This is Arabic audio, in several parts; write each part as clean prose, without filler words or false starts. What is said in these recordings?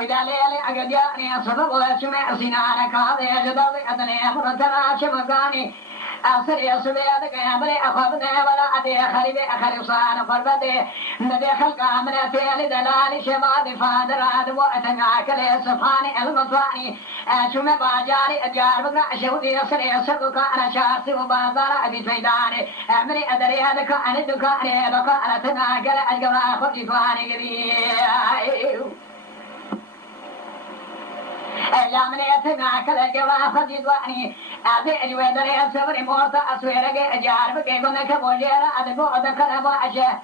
إذا ليلي أجداني صدق وسمع سنانك هذا جدال أدنى مرتنا شمكاني أصل يسوع يدك أمري أخذنا ولا أدي خريب خريصان فربدي ندي خلق أمنا تيل دلال شمال فادر عدو أتنعك لسفاني المطواني أشوم باجاري أجار بقى شودي يسر يسر كأنا شارسي وبازار أبي فيداني أمري أدري هذا كأنا دكاني بقى أنا تنعك لأجمع خذي فاني قريب أيامني أتناك الجواب خديدواني أبي ودري أسبري موسى أسويرك أجار بكيكونك بوجيرا أدبو أدكر باشا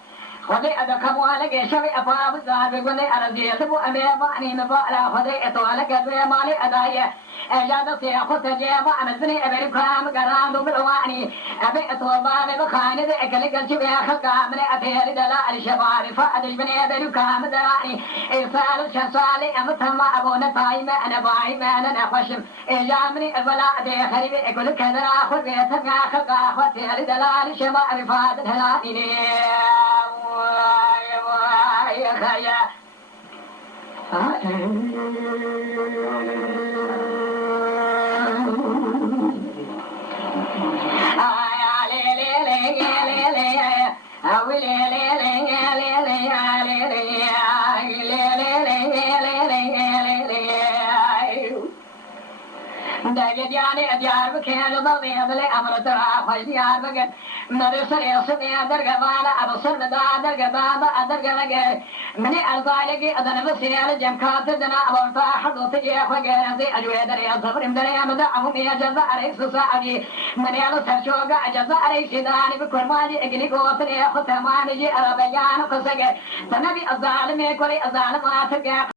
خدي أدكر موالك شوي أباب زار بقولي أرضي أدبو أمي واني مفعلا خدي أطوالك أدوي مالي أدايا أجاد سياخو تجيبا أمزني أبي كرام قرام بالواني أبي أطوالي بخاني ذيك لك الشبه خلقا من أثير دلال شباري فأدج بني أبي كرام دراني إرسال شسالي أمتهم أبونا طايمة أنا بايمة أنا نخشم إجامني الولاء دي خريبي أقول كذا أخذ بيتك خلقا أخوتي دلال شباري فادد هلاني يا خيا دايجاني أديار بكين ضلني هذل أمر ترى خيار بكين مدرسة يصني أدرج بالا أبصر دا أدرج بابا أدرج لجي مني أرضايلك أدنى بسيال جم كاتدنا أبورتا حدو تجي خجر زي أجوي دري أصبر مدري أمدعهم يا جزائر سوساجي مني على سرشوجا جزائر شداني بكل مالي أجلي قوتني أخذ مالي أربيان قصجي تنبي الظالم يكوري الظالم أترجع